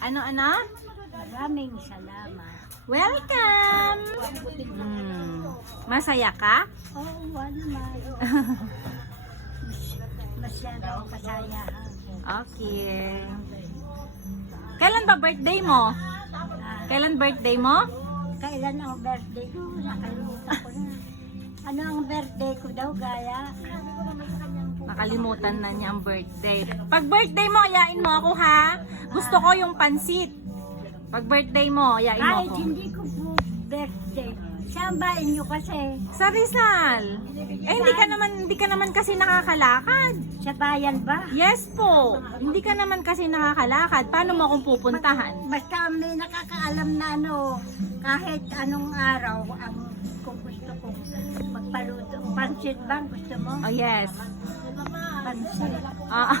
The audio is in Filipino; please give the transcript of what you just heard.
Ano? Maraming salamat. Welcome! Masaya ka? Oo, naman. Masyado ako kasaya. Okay. Kailan ba birthday mo? Kailan birthday mo? Kailan ang birthday ko? Nakalimutan ko na. Ano ang birthday ko daw, Gaya? Nakalimutan na niya ang birthday. Pag birthday mo, ayain mo ako ha. Gusto ko yung pansit. Pag birthday mo, ayain mo Kahit ako. hindi ko po birthday. Saan ba inyo kasi? Sa Rizal. Hindi ka naman kasi nakakalakad. Sa bayan ba? Yes po. Hindi ka naman kasi nakakalakad. Paano mo akong pupuntahan? Basta may nakakaalam na kahit anong araw, kung gusto ko magpaluto. Pansit ba? Gusto mo? Oh, yes. Pansit. Ah.